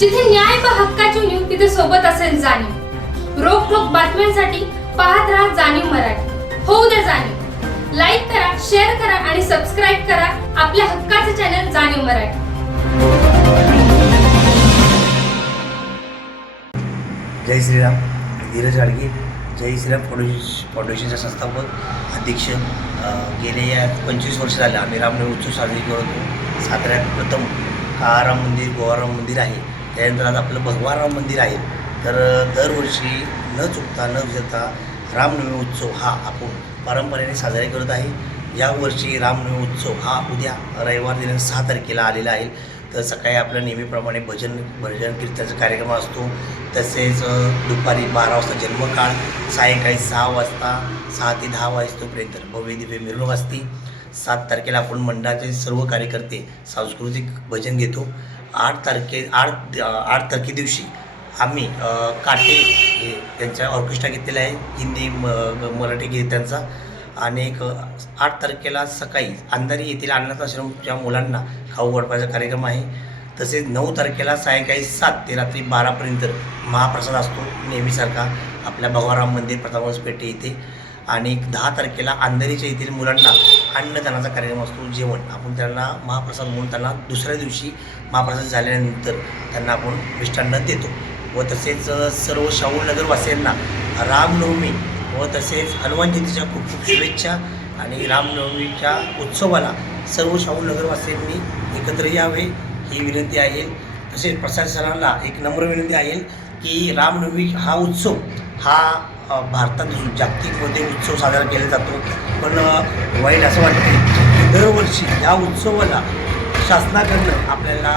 जिथे न्याय प हक्काची नियम तिथे सोबत असेल जाणीव. रोखोक बातम्यांसाठी पाहत राहा जाणीव मराठी. होऊ द्या जाणीव. लाईक करा शेअर करा आणि सबस्क्राईब करा आपल्या हक्काचे चॅनल जाणीव मराठी. जय श्रीराम. धीरज गाडगे. जय श्रीराम फाउंडेशन फाउंडेशनचा संस्थापक अध्यक्ष. गेले या पंचवीस वर्ष झाले आम्ही रामनवमी उत्सव साजरी करतो साताऱ्यात प्रथम काळाराम मंदिर गोवाराम मंदिर आहे. त्यानंतर आज आपलं भगवान राम मंदिर आहे. तर दरवर्षी न चुकता न विजता रामनवमी उत्सव हा आपण पारंपरेने साजरा करत आहे. यावर्षी रामनवमी उत्सव हा उद्या रविवार दिनांक सहा तारखेला आलेला आहे. तर सकाळी आपलं नेहमीप्रमाणे भजन भजन कीर्तनाचा कार्यक्रम असतो. तसेच दुपारी बारा वाजता जन्मकाळ सायंकाळी सहा वाजता सहा ते दहा वाजतोपर्यंत भव्य दिव्य मिरवणूक असते. सात तारखेला आपण मंडळाचे सर्व कार्यकर्ते सांस्कृतिक भजन घेतो. आठ तारखे आठ आठ तारखे दिवशी आम्ही काटे हे त्यांच्या ऑर्केस्ट्रा घेतलेला आहे. हिंदी म मराठी गीतांचा आणि एक आठ तारखेला सकाळी अंधारी येथील अनाथ आश्रमच्या मुलांना खाऊ वाटपाचा कार्यक्रम आहे. तसेच नऊ तारखेला सायंकाळी सात ते रात्री बारापर्यंत महाप्रसाद असतो नेहमीसारखा. आपल्या भगवानराम मंदिर प्रतापगंज पेठे येथे. आणि दहा तारखेला अंधेरीच्या येथील मुलांना अन्नदानाचा कार्यक्रम असतो जेवण. आपण त्यांना महाप्रसाद म्हणून त्यांना दुसऱ्या दिवशी महाप्रसाद झाल्यानंतर त्यांना आपण मिष्टान्न देतो. व तसेच सर्व शाहू नगरवासियांना रामनवमी व तसेच हनुमान जयंतीच्या खूप खूप शुभेच्छा आणि रामनवमीच्या उत्सवाला सर्व शाहू नगरवासियांनी एकत्र यावे ही विनंती आहे. तसेच प्रशासनाला एक नम्र विनंती आहे की रामनवमी हा उत्सव हा भारतात भारतात जागतिकमध्ये उत्सव साजरा केला जातो. पण वाईट असं वाटते की दरवर्षी या उत्सवाला शासनाकडनं आपल्याला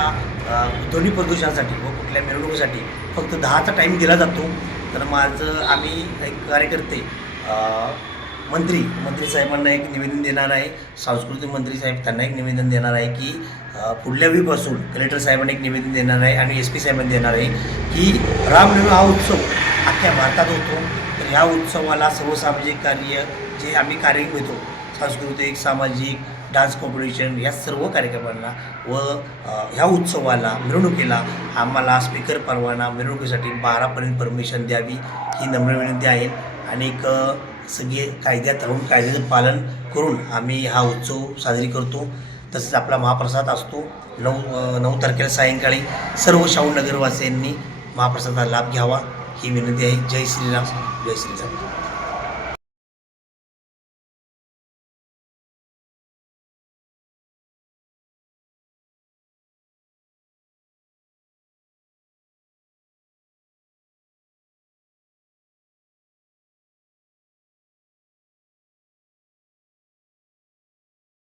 ध्वनी प्रदूषणासाठी व कुठल्या मिरवणुकीसाठी फक्त दहाचा टाईम दिला जातो. तर माझं आम्ही एक कार्यकर्ते मंत्री मंत्री साहेबांना एक निवेदन देणार आहे. सांस्कृतिक मंत्री साहेब त्यांना एक निवेदन देणार आहे की पुढल्या वेळीपासून कलेक्टर साहेबांना एक निवेदन देणार आहे आणि एस पी साहेबांना देणार आहे की रामनवमी हा उत्सव अख्ख्या भारतात होतो. तर ह्या उत्सवाला सर्व सामाजिक कार्य जे आम्ही कार्य घेतो सांस्कृतिक सामाजिक डान्स कॉम्पिटिशन या सर्व कार्यक्रमांना व ह्या उत्सवाला मिरवणुकीला आम्हाला स्पीकर परवाना मिरवणुकीसाठी बारापर्यंत परमिशन द्यावी ही नम्र विनंती आहे. आणि एक सगळे कायद्यात राहून कायद्याचं पालन करून आम्ही हा उत्सव साजरी करतो. तसेच आपला महाप्रसाद असतो. नऊ नऊ तारखेला सायंकाळी सर्व शाहू नगरवासियांनी महाप्रसादाचा लाभ घ्यावा. ही विनंती आहे जय श्रीराम जय श्रीराम